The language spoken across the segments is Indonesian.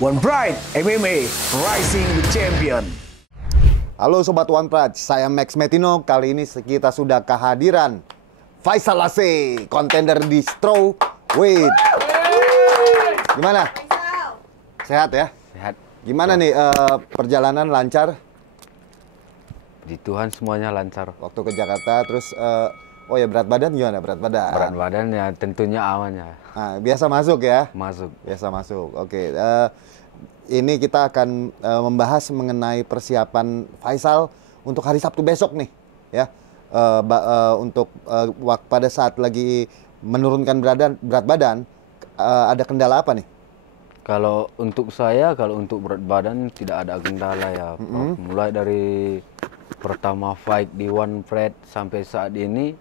One Pride MMA Rising the Champion. Halo Sobat One Pride, saya Max Metino. Kali ini kita sudah kehadiran Faisal Ase, kontender di strawweight. Gimana? Sehat ya? Sehat. Gimana nih perjalanan lancar? Di Tuhan semuanya lancar. Waktu ke Jakarta, terus oh ya berat badan gimana? Berat badan? Berat badan ya tentunya aman ya. Nah, biasa masuk ya? Masuk. Biasa masuk. Oke. Ini kita akan membahas mengenai persiapan Faisal untuk hari Sabtu besok nih, ya. Untuk pada saat lagi menurunkan berat badan, ada kendala apa nih? Kalau untuk saya, kalau untuk berat badan tidak ada kendala ya, Prof. Mulai dari pertama fight di One Pride sampai saat ini,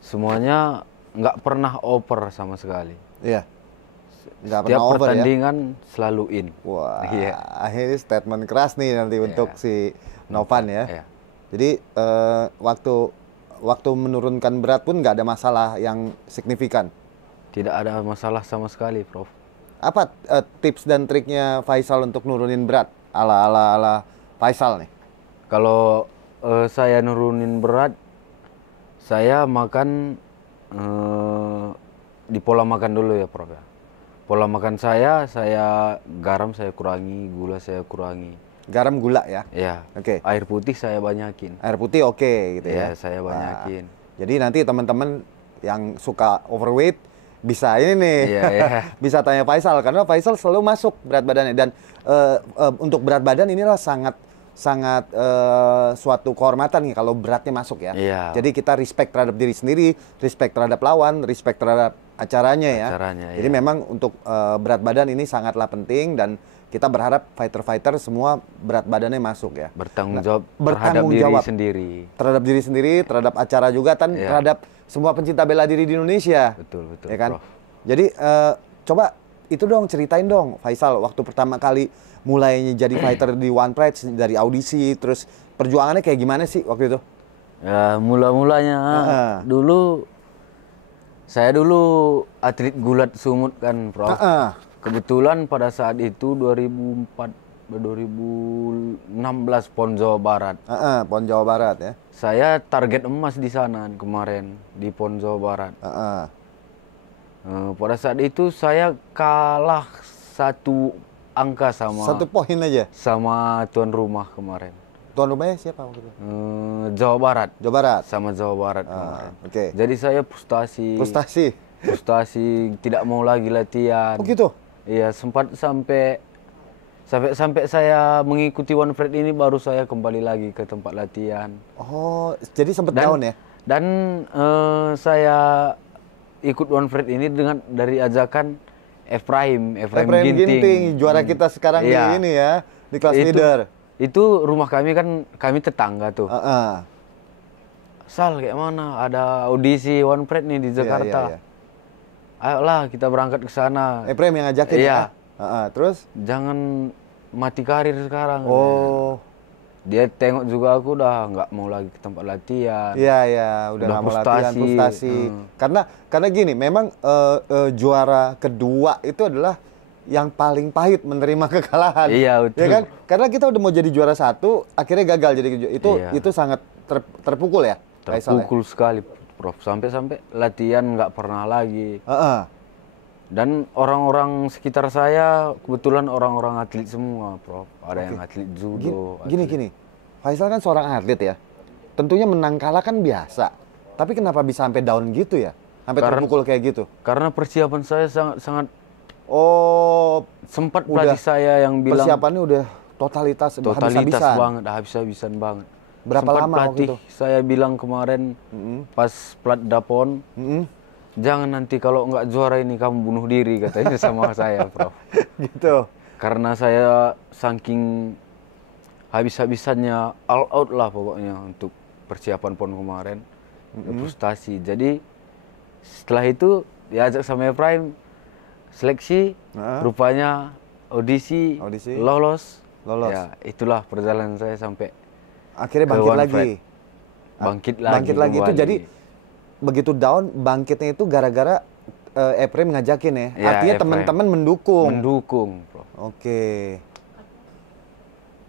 semuanya nggak pernah over sama sekali. Iya. Nggak Setiap pernah over ya? pertandingan selalu in. Wah, Iya. akhirnya statement keras nih nanti untuk si Novan ya. Iya. Jadi waktu menurunkan berat pun nggak ada masalah yang signifikan. Tidak ada masalah sama sekali, Prof. Apa tips dan triknya Faisal untuk nurunin berat ala Faisal nih? Kalau saya nurunin berat, saya makan di pola makan dulu ya, Prof. Ya. Pola makan saya garam saya kurangi, gula saya kurangi. Garam, gula ya? Ya. Oke. Air putih saya banyakin. Air putih oke gitu ya? Ya, saya banyakin. Jadi nanti teman-teman yang suka overweight bisa ini nih, Iya, iya. bisa tanya Faisal karena Faisal selalu masuk berat badannya dan untuk berat badan inilah sangat suatu kehormatan nih kalau beratnya masuk ya. Iya. Jadi kita respect terhadap diri sendiri, respect terhadap lawan, respect terhadap acaranya ya. Jadi iya. memang untuk berat badan ini sangatlah penting dan kita berharap fighter-fighter semua berat badannya masuk ya. Bertanggung jawab bertanggung terhadap jawab diri sendiri. Terhadap diri sendiri, terhadap acara juga kan, Iya. terhadap semua pencinta bela diri di Indonesia. Betul, Ya kan? Prof. Jadi coba itu dong ceritain dong Faisal waktu pertama kali mulainya jadi fighter di One Pride dari audisi terus perjuangannya kayak gimana sih waktu itu? Ya, mula-mulanya saya dulu atlet gulat sumut kan, Prof. Kebetulan pada saat itu 2016 PON Jawa Barat. PON Jawa Barat ya. Saya target emas di sana kemarin di PON Jawa Barat. Pada saat itu saya kalah satu angka sama 1 poin aja. sama tuan rumah kemarin. Tuan rumahnya siapa waktu itu? Jawa Barat. Jawa Barat. Sama Jawa Barat kemarin. Oke. Jadi saya frustasi, tidak mau lagi latihan. Oh gitu? Iya, sempat sampai saya mengikuti One Pride ini baru saya kembali lagi ke tempat latihan. Oh, jadi sempat down ya? Dan saya ikut One Pride ini dari ajakan Efraim Ginting, juara kita sekarang di ini ya, di kelas leader. Itu rumah kami kan, kami tetangga tuh. Sal, kayak mana? Ada audisi One Pride nih di Jakarta. Iya. Ayolah kita berangkat ke sana. Efraim yang ngajakin ya? Terus? Jangan mati karir sekarang. Oh. Dia tengok juga aku udah nggak mau lagi ke tempat latihan. Iya, udah nggak mau latihan, frustasi. Karena gini, memang juara kedua itu adalah yang paling pahit menerima kekalahan. Iya, betul. Ya kan? Karena kita udah mau jadi juara satu, akhirnya gagal jadi itu sangat terpukul ya. Terpukul sekali, Prof. Sampai latihan nggak pernah lagi. Dan orang-orang sekitar saya kebetulan orang-orang atlet semua, Prof. Ada yang atlet judo. Gini. Faisal kan seorang atlet ya. Tentunya menang kalah kan biasa. Tapi kenapa bisa sampai down gitu ya? Sampai terpukul kayak gitu? Karena persiapan saya sangat sempat udah, pelatih saya yang bilang persiapannya udah totalitas banget, habis-habisan banget. Berapa sempat lama pelatih waktu itu? Saya bilang kemarin pas plat dapon, jangan nanti kalau nggak juara ini kamu bunuh diri, katanya sama saya, Prof. Gitu. Karena saya saking habis-habisannya all out lah pokoknya untuk persiapan PON kemarin. Frustasi. Jadi setelah itu diajak sama Prime seleksi, rupanya audisi. Lolos. Ya, itulah perjalanan saya sampai akhirnya bangkit lagi. Bangkit lagi itu jadi begitu down, bangkitnya itu gara-gara Efraim ngajakin ya. Ya, artinya teman-teman mendukung. Mendukung, Bro. Oke.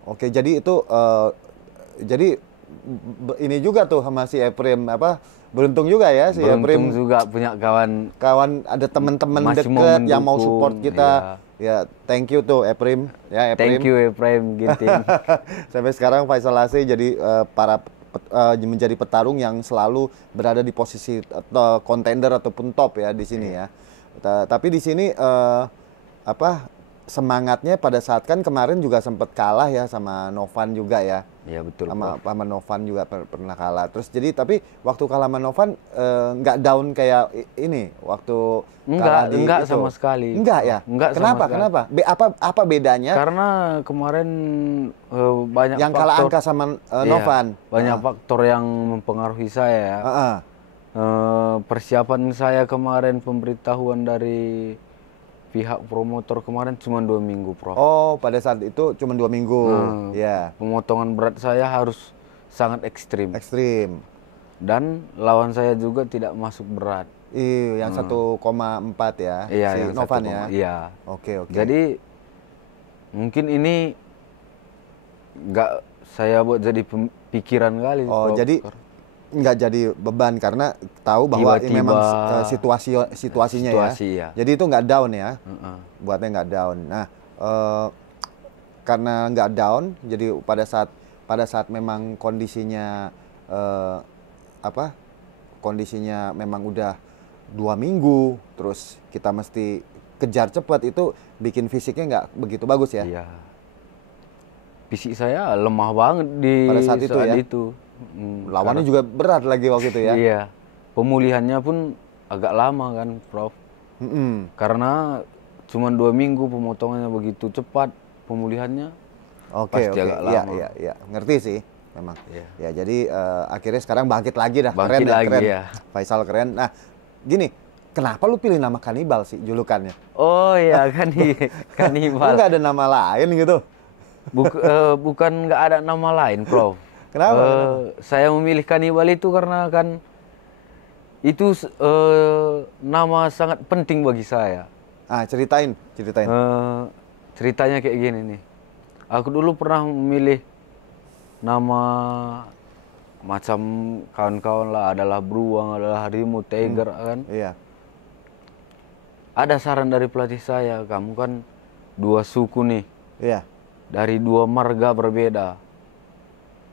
Oke, jadi itu jadi ini juga tuh sama si Eprim apa beruntung juga ya si Beruntung Eprim juga punya kawan kawan ada teman-teman masih mau deket yang mau mendukung, support kita. Ya, thank you tuh Eprim ya Eprim. thank you Efraim Ginting. Sampai sekarang Faisal AC jadi menjadi petarung yang selalu berada di posisi contender ataupun top ya di sini ya. Tapi di sini apa semangatnya pada saat kan kemarin juga sempat kalah ya sama Novan juga ya. Iya betul. Sama Novan juga pernah kalah. Terus jadi tapi waktu kalah sama Novan nggak down kayak ini waktu kalah di enggak itu. sama sekali. Enggak ya? Enggak Kenapa? sama sekali. Kenapa? Apa bedanya? Karena kemarin banyak Yang faktor, kalah angka sama iya, Novan. banyak faktor yang mempengaruhi saya ya. Persiapan saya kemarin, pemberitahuan dari pihak promotor kemarin cuma 2 minggu, Prof. Oh, pada saat itu cuma 2 minggu. Ya. Pemotongan berat saya harus sangat ekstrim. Ekstrim. Dan lawan saya juga tidak masuk berat. Iya, yang 1,4 ya. Iya, si yang Novan 1, ya. Iya. Oke. Jadi mungkin ini nggak saya buat jadi pikiran kali. Oh, Prof. jadi nggak jadi beban karena tahu bahwa ini Tiba-tiba memang situasinya situasi, ya. ya. Jadi itu nggak down ya. Buatnya nggak down. Nah, karena nggak down, jadi pada saat memang kondisinya kondisinya memang udah 2 minggu, terus kita mesti kejar cepat itu bikin fisiknya nggak begitu bagus ya. Iya. Fisik saya lemah banget di Pada saat itu ya? Lawannya juga berat lagi waktu itu ya. Iya. Pemulihannya pun agak lama kan, Prof. Karena cuma 2 minggu pemotongannya begitu cepat, pemulihannya Oke. pasti agak lama. Iya. Ngerti sih, memang. Iya. Ya, jadi akhirnya sekarang bangkit lagi dah. Bangkit Keren lagi, keren. ya. Faisal keren. Nah, gini, kenapa lu pilih nama kanibal sih julukannya? Oh iya, kan Lu kanibal. nggak ada nama lain gitu? Bukan nggak ada nama lain, Prof. Kenapa? Saya memilih kanibal itu karena kan itu nama sangat penting bagi saya. Ceritain. Ceritanya kayak gini nih. Aku dulu pernah memilih nama macam kawan-kawan lah, adalah beruang, adalah harimau, tiger kan. Iya. Ada saran dari pelatih saya, kamu kan 2 suku nih, Iya. dari 2 marga berbeda,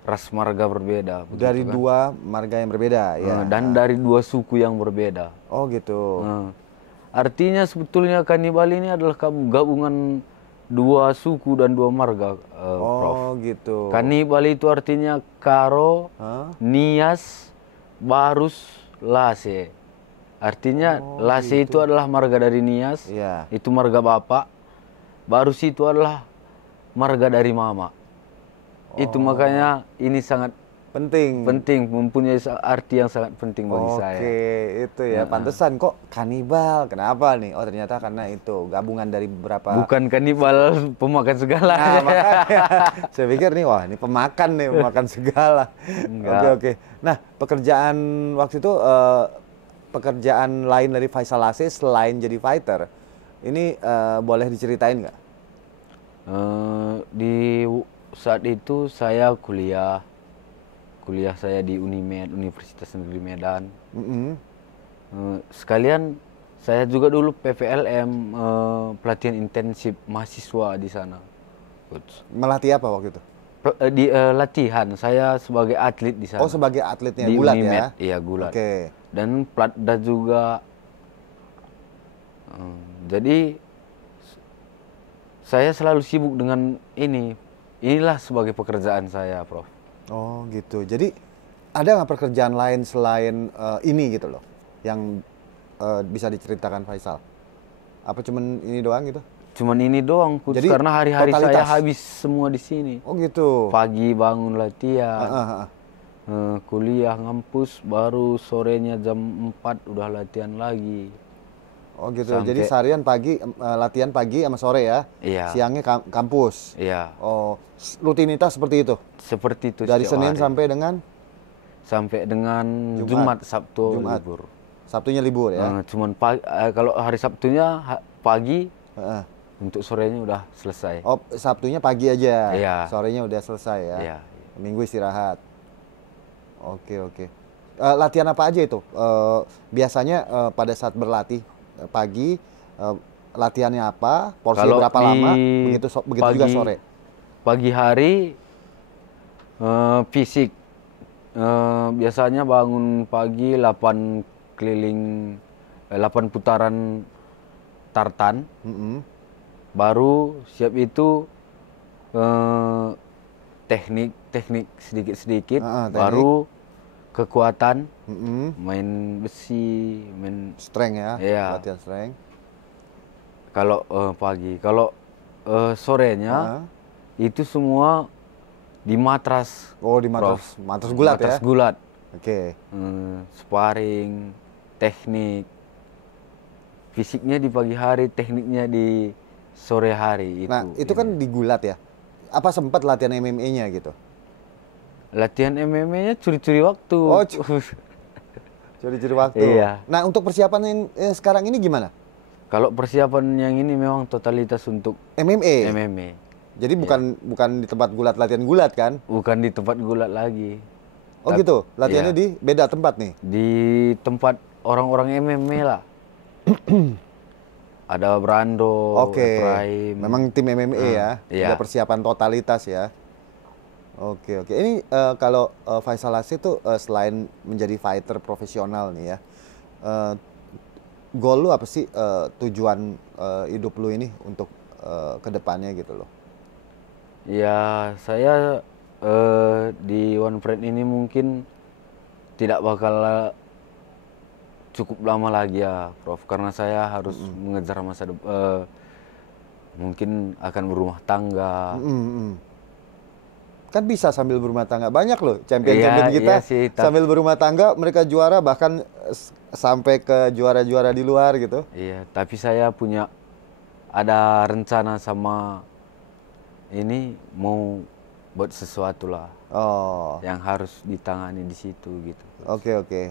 ras marga berbeda. begitu Dari kan. 2 marga yang berbeda, ya. Dan dari 2 suku yang berbeda. Oh gitu. Artinya sebetulnya kanibal ini adalah gabungan 2 suku dan 2 marga, Prof. Oh gitu. Kanibal itu artinya Karo, Nias, Barus, Lase. Artinya Lase itu adalah marga dari Nias, Iya. itu marga bapak. Barus itu adalah marga dari mama. Itu makanya ini sangat Penting. mempunyai arti yang sangat penting bagi saya. Oke, itu ya. Pantesan kok kanibal. Kenapa nih? Oh, ternyata karena itu gabungan dari beberapa. Bukan kanibal pemakan segala. Nah, makanya saya pikir nih, wah ini pemakan nih, pemakan segala. Oke. Nah, pekerjaan waktu itu, pekerjaan lain dari Faisal AC selain jadi fighter, ini boleh diceritain nggak? Di saat itu saya kuliah saya di Unimed, Universitas Negeri Medan. Sekalian saya juga dulu PPLM, pelatihan intensif mahasiswa di sana. Melatih apa waktu itu? Latihan, saya sebagai atlet di sana. Oh, sebagai atletnya di Gulat Unimed, ya? Iya, Gulat. Oke. Dan Platda juga. Jadi saya selalu sibuk dengan ini. Inilah sebagai pekerjaan saya, Prof. Oh gitu. Jadi ada nggak pekerjaan lain selain ini gitu loh, yang bisa diceritakan Faisal? Apa cuman ini doang gitu? Cuman ini doang, Jadi, karena hari-hari saya totalitas? habis semua di sini. Oh gitu. Pagi bangun latihan, kuliah ngampus, baru sorenya jam 4 udah latihan lagi. Oh gitu. Jadi seharian pagi latihan pagi sama sore ya? Iya. Siangnya kampus? Iya. Oh, rutinitas seperti itu? Seperti itu. Dari setiap Senin hari. sampai dengan Jumat, Sabtu libur. Sabtunya libur ya? Cuman kalau hari Sabtunya pagi untuk sorenya udah selesai. Oh, Sabtunya pagi aja. Iya. Sorenya udah selesai ya. Iya. Minggu istirahat. Oke, oke. Latihan apa aja itu? Biasanya pada saat berlatih pagi, latihannya apa? Porsi Kalau berapa di lama? Begitu juga sore. Pagi hari fisik. Biasanya bangun pagi 8 keliling 8 putaran tartan. Mm-mm. Baru siap itu teknik sedikit-sedikit, Teknik. baru kekuatan, Mm-mm. main besi, main Strength ya, Iya. latihan strength. kalau pagi. Kalau sorenya itu semua di matras. Oh, di matras, matras gulat Matras ya. gulat. Oke. Sparring, teknik. Fisiknya di pagi hari, tekniknya di sore hari itu. Nah, itu kan di gulat ya. Apa sempat latihan MMA-nya gitu? Latihan MMA-nya curi-curi waktu. Oh, curi-curi waktu. Iya. Nah, untuk persiapan yang sekarang ini gimana? Kalau persiapan yang ini memang totalitas untuk MMA. MMA. Jadi bukan di tempat gulat, latihan gulat kan? Bukan di tempat gulat lagi. Oh gitu. Latihannya Iya. di beda tempat nih. Di tempat orang-orang MMA lah. Ada Brando, Oke. Prime. Memang tim MMA ya. iya. Ada persiapan totalitas ya. Oke, oke. Ini kalau Faisal Asri tuh selain menjadi fighter profesional nih ya. Goal lu apa sih, tujuan hidup lu ini untuk kedepannya gitu loh? Ya, saya di One Pride ini mungkin tidak bakal cukup lama lagi ya, Prof. Karena saya harus mengejar masa depan. Mungkin akan berumah tangga. Kan bisa sambil berumah tangga. Banyak loh champion-champion Iya, kita iya sih, sambil berumah tangga mereka juara, bahkan sampai ke juara-juara di luar gitu. Iya, tapi saya punya ada rencana sama ini mau buat sesuatu lah Oh, yang harus ditangani di situ gitu. oke, oke.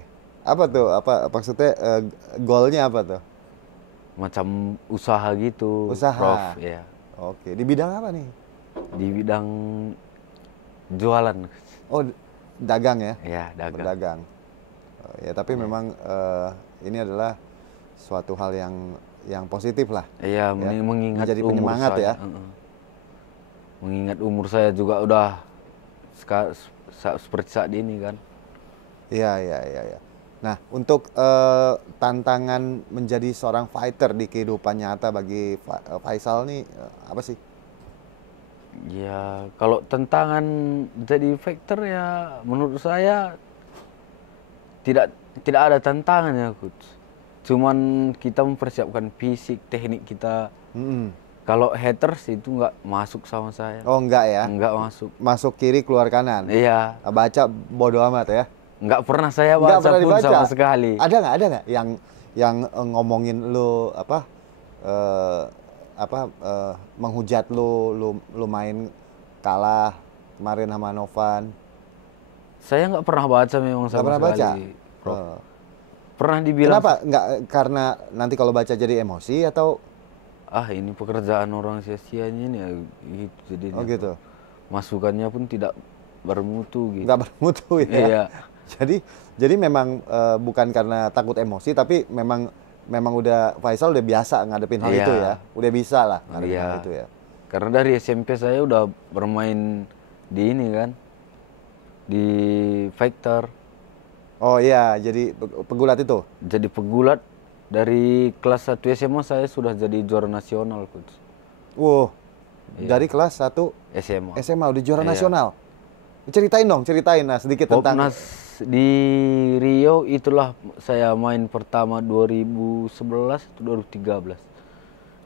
Apa tuh? Apa maksudnya, goalnya apa tuh? Macam usaha gitu, Usaha. Prof. Ya, Oke, di bidang apa nih? di bidang jualan. Oh, dagang ya? Ya, dagang. Berdagang. Oh, ya, tapi memang ini adalah suatu hal yang positif lah. Iya, mengingat Menjadi umur penyemangat saya. ya. Mengingat umur saya juga udah seperti saat ini kan. Iya, iya, iya, iya. Nah, untuk tantangan menjadi seorang fighter di kehidupan nyata bagi Faisal nih apa sih? Ya, kalau tantangan jadi fighter ya menurut saya tidak ada tantangannya, Coach. Cuman kita mempersiapkan fisik, teknik kita. Kalau haters itu nggak masuk sama saya. Oh, enggak ya? Nggak masuk. Masuk kiri, keluar kanan. Iya, Baca bodo amat ya. nggak pernah saya Nggak baca pernah pun dibaca. sama sekali. Ada nggak yang ngomongin lu menghujat lu main kalah kemarin sama Novan? Saya nggak pernah baca memang Nggak sama pernah baca? sekali, Prof. Oh. Pernah dibilang, Kenapa? Nggak karena nanti kalau baca jadi emosi atau? ini pekerjaan orang sia-sianya ini ya, gitu jadinya. Oh gitu. Masukannya pun tidak bermutu gitu. Nggak bermutu ya. Iya. Jadi memang bukan karena takut emosi, tapi memang udah Faisal udah biasa ngadepin hal Iya. itu ya. Udah bisa lah ngadepin Iya. hal itu ya. Karena dari SMP saya udah bermain di ini kan, di fighter. Oh iya, jadi pegulat itu. Jadi pegulat dari kelas 1 SMA saya sudah jadi juara nasional, Coach. Wow. Iya. Dari kelas 1 SMA. SMA udah juara Iya. nasional. Ceritain sedikit tentang. Popnas di Rio itulah saya main pertama 2011 atau 2013.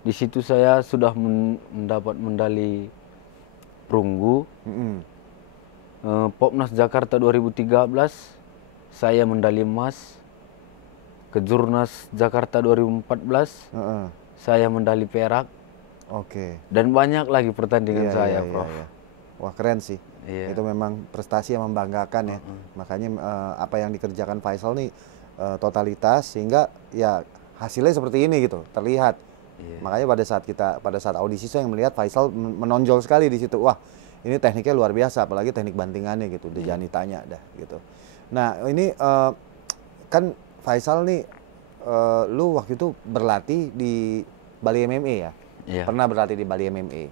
Di situ saya sudah mendapat medali perunggu. Popnas Jakarta 2013 saya medali emas. Kejurnas Jakarta 2014 saya medali perak. Oke. Dan banyak lagi pertandingan Iya, saya, iya, Prof. iya. Wah, keren sih. Iya. Itu memang prestasi yang membanggakan ya. Makanya apa yang dikerjakan Faisal nih totalitas, sehingga ya hasilnya seperti ini gitu, terlihat Iya. Makanya pada saat audisi saya melihat Faisal menonjol sekali di situ. Wah, ini tekniknya luar biasa, apalagi teknik bantingannya gitu. Udah jangan ditanya dah gitu. Nah, ini kan Faisal nih lu waktu itu berlatih di Bali MMA ya? Iya. Pernah berlatih di Bali MMA.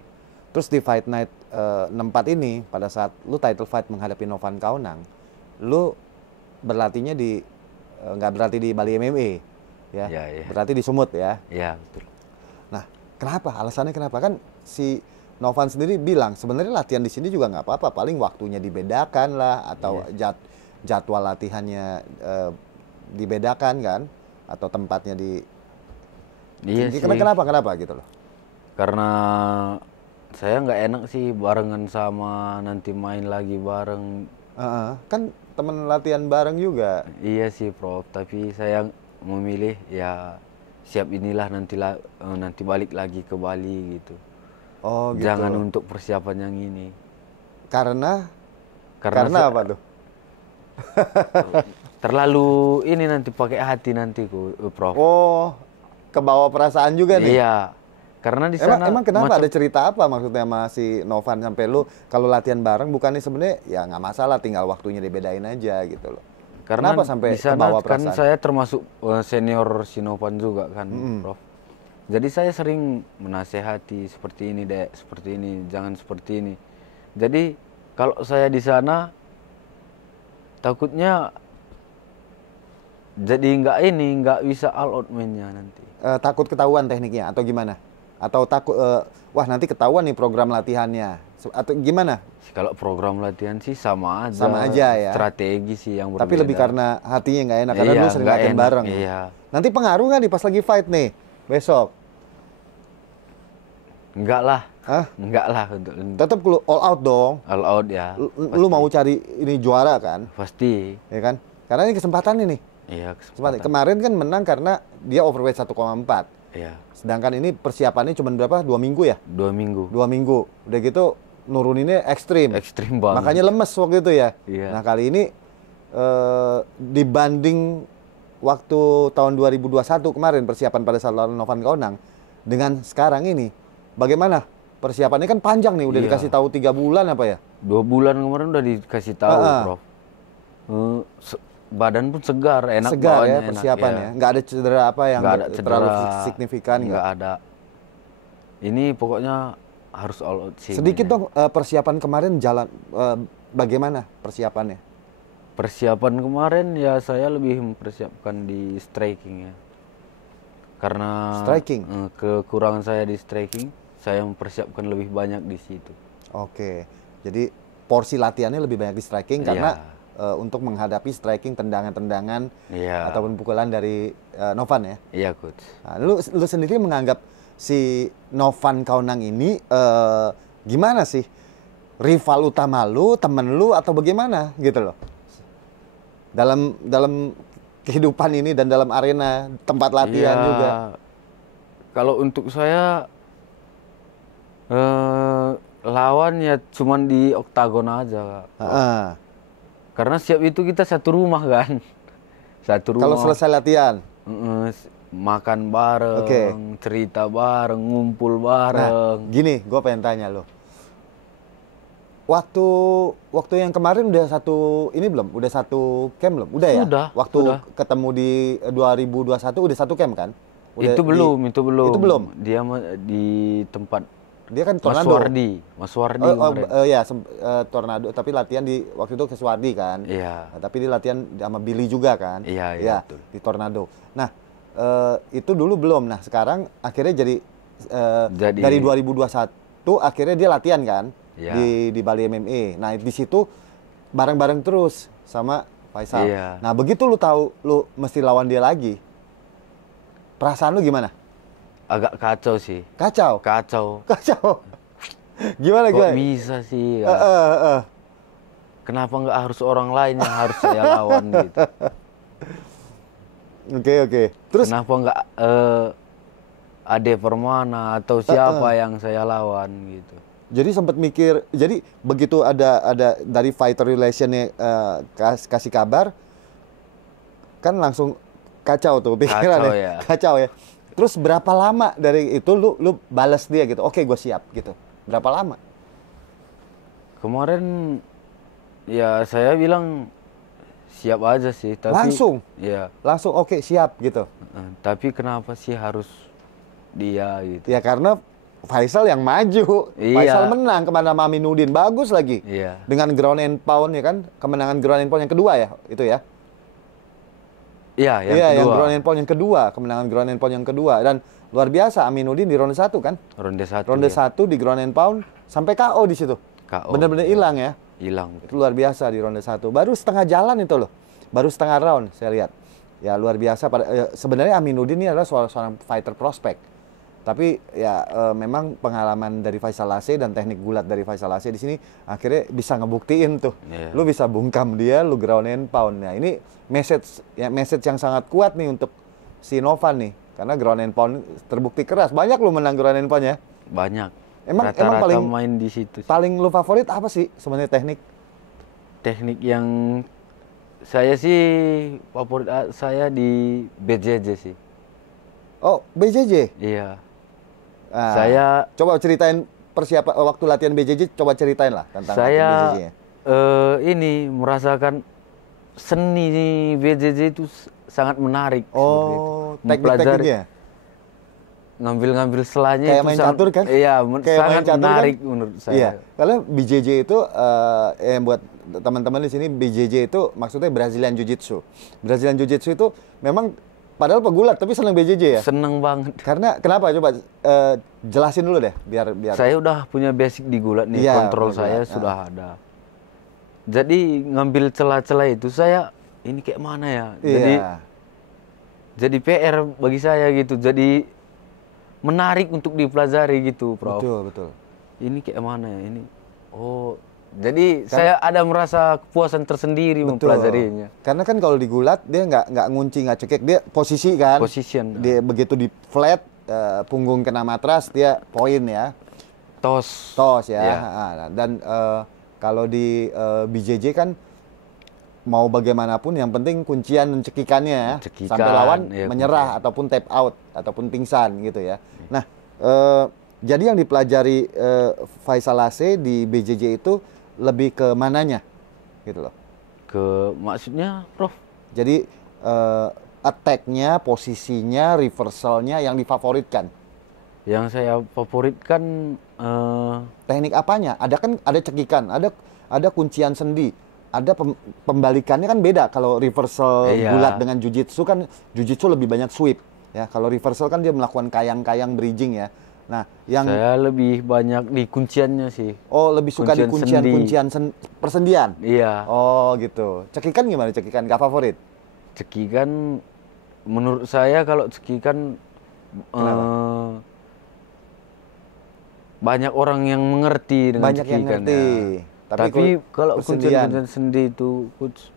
Terus di Fight Night 64 ini, pada saat lu title fight menghadapi Novan Kaunang, lu berlatihnya di nggak berlatih di Bali MMA ya? Iya, iya. Berarti di Sumut ya? Iya, betul. Nah, kenapa? Alasannya kenapa? Kan si Novan sendiri bilang sebenarnya latihan di sini juga nggak apa-apa, paling waktunya dibedakan lah atau jadwal latihannya dibedakan kan, atau tempatnya di. Iya sih. Kenapa gitu loh? Karena saya nggak enak sih barengan sama nanti main lagi bareng. Kan temen latihan bareng juga. Iya sih Prof, tapi saya memilih ya siap inilah nanti balik lagi ke Bali gitu. Oh gitu. Jangan untuk persiapan yang ini. Karena Karena apa tuh? terlalu ini nanti pakai hati nanti Prof. Oh, kebawa perasaan juga nih. Iya. Karena di sana Emang kenapa macam- ada cerita apa maksudnya sama si Novan sampai lu kalau latihan bareng bukannya sebenarnya ya nggak masalah, tinggal waktunya dibedain aja gitu loh. Karena Kenapa sampai di sana kebawa kan perasaan? saya termasuk senior Sinovan juga kan, Prof. Jadi saya sering menasehati seperti ini, Dek, seperti ini, jangan seperti ini. Jadi kalau saya di sana takutnya jadi nggak bisa all out mainnya nanti. Takut ketahuan tekniknya atau gimana? Atau takut wah nanti ketahuan nih program latihannya atau gimana? Kalau program latihan sih sama aja. Sama aja ya. Strategi sih yang berbeda. Tapi lebih karena hatinya nggak enak karena Iya, lu sering nggak latihan enak, bareng. iya. Nanti pengaruh nggak nih pas lagi fight nih besok? Enggak lah. Hah? Enggak lah untuk Tetap lu all out dong. all out ya. Lu mau cari ini juara kan? Pasti. Ya kan? Karena ini kesempatan ini. Iya, Kesempatan. kesempatan. Kemarin kan menang karena dia overweight 1,4. Iya. Sedangkan ini persiapannya cuma berapa? 2 minggu ya? 2 minggu. 2 minggu. Udah gitu nuruninnya ekstrim. Ekstrim banget. Makanya lemes waktu itu ya. Iya. Nah kali ini dibanding waktu tahun 2021 kemarin persiapan pada saat lawan Novan Kaunang dengan sekarang ini, bagaimana? Persiapannya kan panjang nih, udah Iya. dikasih tahu 3 bulan apa ya? 2 bulan kemarin udah dikasih tahu, Prof. Badan pun segar, enak Segar bawaannya, ya enak, persiapannya. ya. Nggak ada cedera apa yang Nggak ada terlalu cedera, signifikan nggak ada. Ini pokoknya harus all out sih. Sedikit mainnya. dong persiapan kemarin jalan bagaimana persiapannya? Persiapan kemarin ya saya lebih mempersiapkan di striking ya. Karena Striking? kekurangan saya di striking, saya mempersiapkan lebih banyak di situ. Oke, jadi porsi latihannya lebih banyak di striking Iya. karena untuk menghadapi striking tendangan-tendangan Iya. ataupun pukulan dari Novan ya. Iya, coach. Nah, lu sendiri menganggap si Novan Kaunang ini gimana sih? Rival utama lu, temen lu atau bagaimana gitu loh? Dalam kehidupan ini dan dalam arena tempat latihan Iya, juga. kalau untuk saya lawan ya cuman di oktagon aja. Heeh. Karena siap itu kita satu rumah kan. Satu rumah. Kalau selesai latihan. Makan bareng, Oke. cerita bareng, ngumpul Nah, bareng. gini, gue pengen tanya lo. Waktu yang kemarin udah satu ini belum? Udah satu camp belum? Udah ya? Sudah, Waktu sudah. ketemu di 2021 udah satu camp kan? Udah Itu belum. Itu belum. Dia di tempat Dia kan Mas Tornado. Wardi kemarin. Ya, Tornado. Tapi latihan di waktu itu ke Suwardi kan? Iya. Nah, tapi dia latihan sama Billy juga kan? Iya, Ya, betul. di Tornado. Nah, itu dulu belum. Nah, sekarang akhirnya jadi, Jadi- dari 2021 akhirnya dia latihan kan? Iya. Di Bali MMA. Nah, di situ bareng-bareng terus sama Faisal. Iya. Nah, begitu lu tahu lu mesti lawan dia lagi. Perasaan lu gimana? Agak kacau sih. Kacau. Kacau. Kacau. Gimana Kok gue? bisa sih? Ya? Kenapa nggak harus orang lain yang harus saya lawan gitu? Oke. Terus Kenapa nggak Ade Permana atau siapa yang saya lawan gitu? jadi sempat mikir, jadi begitu ada dari fighter relationnya kasih kabar, kan langsung kacau tuh pikirannya. Kacau ya. Kacau ya. Terus berapa lama dari itu lu balas dia gitu? Oke, gue siap gitu. Berapa lama? Kemarin ya saya bilang siap aja sih, tapi Langsung? Ya. Langsung oke, siap gitu. Tapi kenapa sih harus dia gitu? Ya karena Faisal yang maju. Iya. Faisal menang kemana sama Aminuddin. Bagus lagi. Iya. Dengan ground and pound ya kan. Kemenangan ground and pound yang kedua ya. Itu ya. Iya, yang Iya, kedua. yang ground and pound yang kedua. Kemenangan ground and pound yang kedua. Dan luar biasa Aminuddin di ronde 1 kan. Ronde 1. Ronde ya. 1 di ground and pound sampai KO di situ. KO. Bener-bener hilang ya. Hilang. Itu luar biasa di ronde 1. Baru setengah jalan itu loh. Baru setengah round saya lihat. Ya luar biasa. Sebenarnya Aminuddin ini adalah seorang fighter prospek. Tapi ya memang pengalaman dari Faisal Lace dan teknik gulat dari Faisal Lace di sini akhirnya bisa ngebuktiin tuh. Yeah. Lu bisa bungkam dia, lu ground and pound. Nah, ini message yang sangat kuat nih untuk si Novan nih. Karena ground and pound terbukti keras. Banyak lu menang ground and pound ya. Banyak. Emang Rata-rata paling main di situ. Paling lu favorit apa sih sebenarnya teknik? Teknik yang saya sih favorit saya di BJJ sih. Oh, BJJ. Iya. Ah, Saya coba ceritain persiapan waktu latihan BJJ, coba ceritain lah tentang latihan saya BJJ-nya. ini merasakan seni BJJ itu sangat menarik. Oh, seperti itu. teknik-tekniknya. Ngambil selanya Kayak itu main sangat, catur kan? Iya, Kayak main sangat catur menarik kan? menurut saya. Iya, karena BJJ itu buat teman-teman di sini BJJ itu maksudnya Brazilian Jiu-Jitsu. Brazilian Jiu-Jitsu itu memang padahal pegulat tapi seneng BJJ ya. Seneng banget. Karena kenapa coba jelasin dulu deh biar Saya udah punya basic di gulat nih, Iya, kontrol gulat. saya sudah ada. Jadi ngambil celah-celah itu saya ini kayak mana ya? Iya. Jadi PR bagi saya gitu. Jadi menarik untuk dipelajari gitu, Prof. Betul. Ini kayak mana ya ini? Oh, jadi saya ada merasa kepuasan tersendiri mempelajarinya. Karena kan kalau di gulat dia nggak ngunci, nggak cekek, dia posisi kan. Position. Dia begitu di flat, punggung kena matras, dia poin ya. Tos. Ya. Iya. Dan kalau di BJJ kan mau bagaimanapun yang penting kuncian dan cekikannya ya. Cekikan, Sampai lawan iya, menyerah ataupun tap out ataupun pingsan gitu ya. Nah, jadi yang dipelajari Faisal Lace di BJJ itu lebih ke mananya gitu loh. Maksudnya, Prof? Jadi attack-nya, posisinya, reversalnya yang difavoritkan. Yang saya favoritkan Teknik apanya? Ada cekikan, ada kuncian sendi, ada pembalikannya kan beda. Kalau reversal Iya. gulat dengan jujitsu kan jujitsu lebih banyak sweep ya. Kalau reversal kan dia melakukan kayang-kayang bridging ya. Nah, yang saya lebih banyak di kunciannya sih. lebih suka di kuncian persendian. Iya. Oh, gitu. Cekikan gimana cekikan? Gak favorit? Cekikan menurut saya kalau cekikan banyak orang yang mengerti dengan Banyak yang cekikan ngerti. ya. Tapi kalau kuncian sendi itu coach,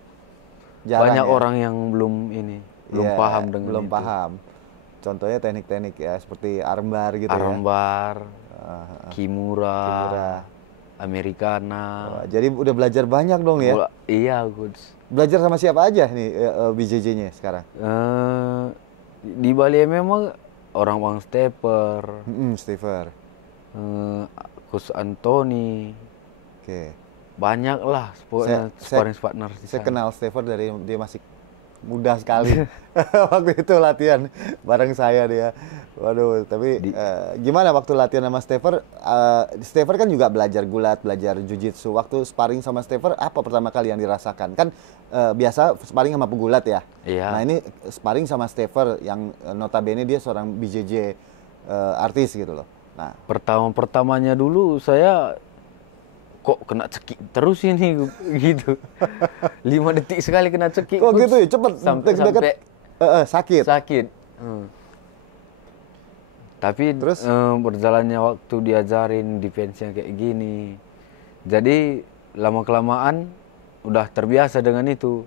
jarang banyak ya? orang yang belum Iya, paham dengan belum itu. paham. Contohnya teknik-teknik ya seperti armbar gitu ya. Armbar, Kimura, Americana. Wah, jadi udah belajar banyak dong ya. Iya, coach. Belajar sama siapa aja nih BJJ-nya sekarang? Di Bali memang orang Bang Stepper, Stever. Coach Anthony. Oke. Banyak lah sparring partner. Saya kenal Stever dari dia masih muda sekali. Waktu itu latihan bareng saya dia. Waduh, tapi gimana waktu latihan sama Stever? Stever kan juga belajar gulat, belajar jiu-jitsu. Waktu sparring sama Stever, apa pertama kali yang dirasakan? Kan biasa sparring sama pegulat ya. Iya. Nah, ini sparring sama Stever yang notabene dia seorang BJJ artis gitu loh. Nah, Pertamanya dulu saya kok kena cekik terus ini gitu. 5 detik sekali kena cekik. oh gitu ya, cepet sampai sakit. sakit. Tapi Terus? Berjalannya waktu diajarin defense-nya kayak gini. Jadi lama-kelamaan udah terbiasa dengan itu.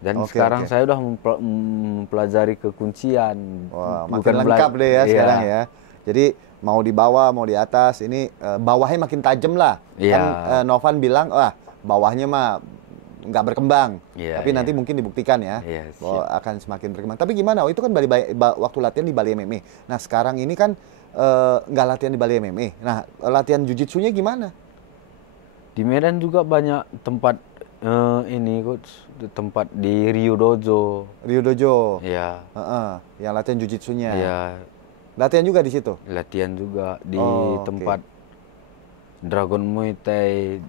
Dan Oke, sekarang oke. saya udah mempelajari kekuncian. Wah, makin lengkap deh ya sekarang ya. Jadi mau di bawah, mau di atas, ini bawahnya makin tajam lah. Iya. Kan Novan bilang, wah bawahnya mah nggak berkembang. Iya, Tapi nanti iya. mungkin dibuktikan ya, Iya, bahwa akan semakin berkembang. Tapi gimana? Oh, itu kan waktu latihan di Bali MMA. Nah, sekarang ini kan nggak latihan di Bali MMA. Nah, latihan jujitsunya gimana? Di Medan juga banyak tempat ini coach, tempat di Rio Dojo. Rio Dojo. Ya, Heeh, yang latihan jujitsunya. ya Latihan juga di situ. latihan juga di Oh, oke. tempat Dragon Muay Thai,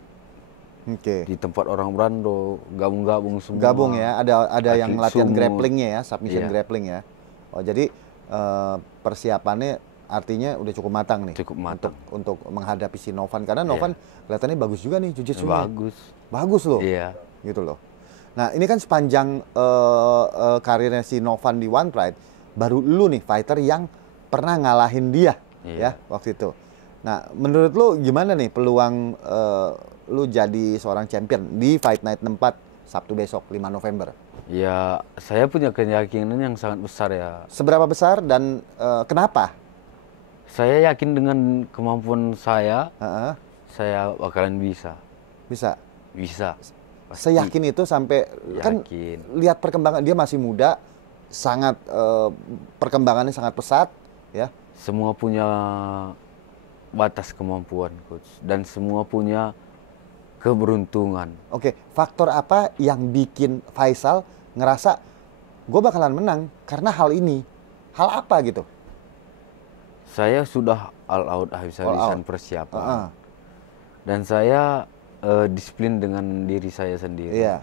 Oke. di tempat orang Brando, gabung-gabung semua. Gabung ya, ada yang Atlet latihan sumut. grapplingnya ya, submission Iya. grappling ya. Oh, jadi persiapannya artinya udah cukup matang nih. Cukup matang. Untuk menghadapi si Novan, karena Iya. Novan kelihatannya bagus juga nih jujitsunya. Bagus. Bagus loh. Iya. Gitu loh. Nah, ini kan sepanjang karirnya si Novan di One Pride, baru lu nih fighter yang pernah ngalahin dia ya Iya. waktu itu. Nah, menurut lu gimana nih peluang lu jadi seorang champion di Fight Night 4 Sabtu besok 5 November? Ya, saya punya keyakinan yang sangat besar ya. Seberapa besar dan kenapa? Saya yakin dengan kemampuan saya Heeh, bakalan bisa. bisa. Bisa. Seyakin itu sampai kan Yakin. lihat perkembangan dia masih muda, sangat perkembangannya sangat pesat ya. Semua punya batas kemampuan, coach. Dan semua punya keberuntungan. Oke, faktor apa yang bikin Faisal ngerasa gue bakalan menang karena hal ini? Hal apa gitu? Saya sudah all out All habis-habisan out. persiapan. Heeh, Dan saya disiplin dengan diri saya sendiri. iya.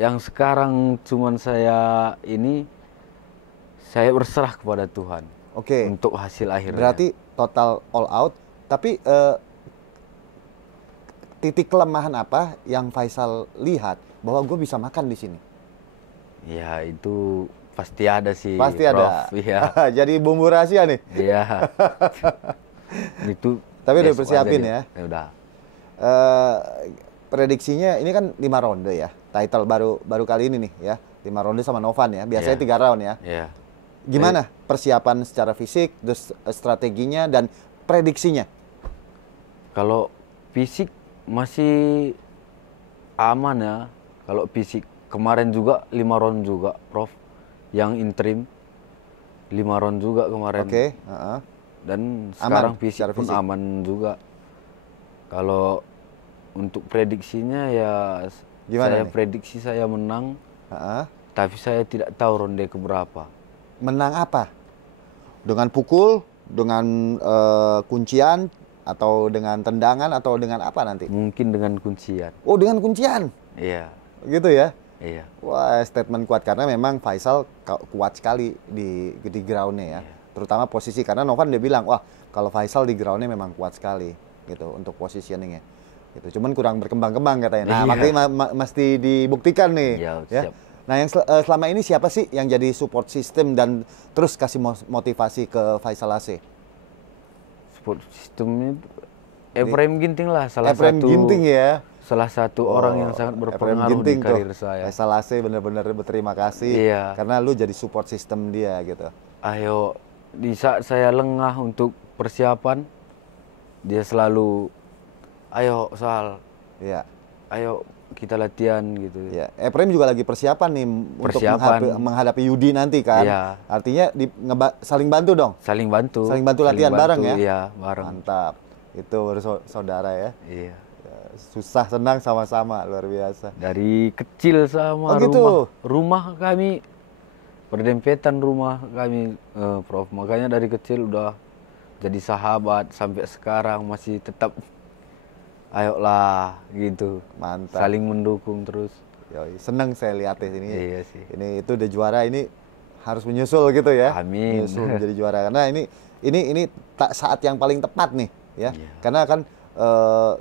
Yang sekarang cuman saya berserah kepada Tuhan Oke. untuk hasil akhirnya. Berarti total all out. Tapi titik kelemahan apa yang Faisal lihat bahwa gue bisa makan di sini? Ya itu pasti ada sih. Pasti ada. Prof. Iya. Jadi bumbu rahasia nih. Iya. Itu. Tapi udah besok persiapin aja ya? Ya udah. Prediksinya ini kan 5 ronde ya. Title baru kali ini nih ya. 5 ronde sama Novan ya. Biasanya Iya. 3 round ya. Iya. Gimana persiapan secara fisik, terus strateginya dan prediksinya? Kalau fisik masih aman ya. Kalau fisik kemarin juga 5 round juga, Prof. Yang interim 5 round juga kemarin. Oke, heeh. Dan Aman sekarang fisik secara pun fisik? aman juga. Kalau untuk prediksinya ya Gimana saya nih? prediksi saya menang, Heeh. tapi saya tidak tahu ronde keberapa. Menang apa? Dengan pukul, dengan kuncian, atau dengan tendangan, atau dengan apa nanti? Mungkin dengan kuncian. Oh, dengan kuncian. Iya, Gitu ya. iya. Wah, statement kuat karena memang Faisal kuat sekali di groundnya ya. Iya. Terutama posisi, karena Novan dia bilang, wah kalau Faisal di groundnya memang kuat sekali gitu untuk positioningnya. Gitu. Cuman kurang berkembang-kembang katanya. Nah, Iya. makanya mesti dibuktikan nih. Iya, Ya. siap. Nah, yang selama ini siapa sih yang jadi support system dan terus kasih motivasi ke Faisal AC? Sport sistemnya Ephraim Ginting lah salah Ephraim satu. Ginting ya. Salah satu orang yang sangat Ephraim berpengaruh di Ginting tuh. karir saya. Faisal AC benar-benar berterima kasih Iya. karena lu jadi support system dia gitu. Ayo, di saat saya lengah untuk persiapan, dia selalu, ayo Sal, Iya. ayo kita latihan gitu. Ya, Ephraim juga lagi persiapan nih untuk Persiapan. menghadapi Yudi nanti kan. Iya. Artinya saling bantu dong. Saling bantu. Saling bantu latihan bareng ya? Iya, bareng. Mantap. Itu baru saudara ya. Iya. Ya, susah senang sama-sama, luar biasa. Dari kecil Oh, sama gitu? rumah kami berdempetan rumah kami, Prof. Makanya dari kecil udah jadi sahabat sampai sekarang masih tetap ayolah gitu. Mantap. Saling mendukung terus. Yoi, seneng saya lihat ini. Iya sih. Ini itu udah juara, ini harus menyusul gitu ya. Amin. Menyusul menjadi juara karena ini saat yang paling tepat nih ya. Iya. Karena kan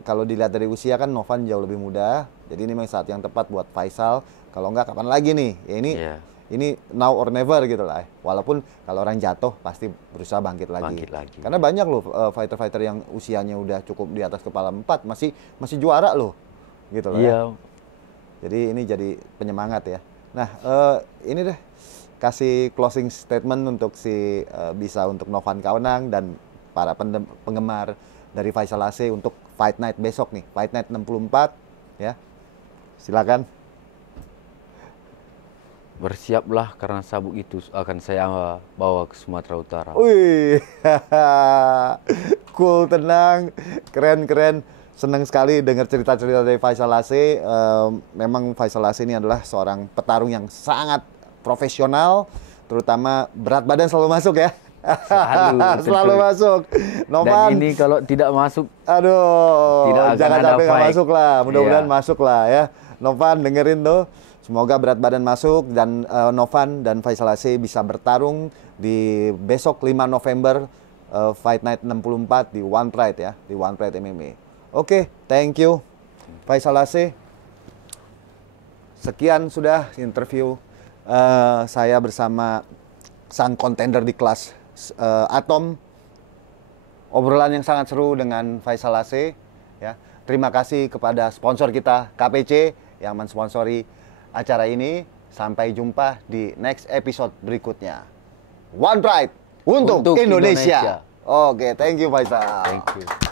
kalau dilihat dari usia kan Novan jauh lebih muda. Jadi ini memang saat yang tepat buat Faisal. Kalau enggak kapan lagi nih? Ya Iya. ini now or never gitu lah. Walaupun kalau orang jatuh pasti berusaha bangkit lagi. Bangkit lagi. Karena banyak loh fighter-fighter yang usianya udah cukup di atas kepala 4 masih juara loh. Gitu loh ya. Iya. Jadi ini jadi penyemangat ya. Nah, ini deh kasih closing statement untuk bisa untuk Novan Kaunang dan para penggemar dari Faisal AC untuk Fight Night besok nih. Fight Night 64 Ya, silakan. Bersiaplah karena sabuk itu akan saya bawa ke Sumatera Utara. Wih, cool, tenang, keren. Senang sekali dengar cerita-cerita dari Faisal Ase. Memang Faisal Ase ini adalah seorang petarung yang sangat profesional, terutama berat badan selalu masuk ya. Selalu masuk. Novan. Dan ini kalau tidak masuk, Aduh, tidak akan jangan ada sampai nggak fight. masuk lah. Mudah-mudahan Iya. masuk lah ya. Novan dengerin tuh. Semoga berat badan masuk dan Novan dan Faisal Ase bisa bertarung di besok 5 November Fight Night 64 di One Pride ya, di One Pride MMA. Oke, thank you Faisal Ase. Sekian sudah interview saya bersama sang kontender di kelas Atom. Obrolan yang sangat seru dengan Faisal Ase ya. Terima kasih kepada sponsor kita KPC yang mensponsori acara ini. Sampai jumpa di next episode berikutnya. One Pride untuk Indonesia. Oke, thank you Faisal. thank you.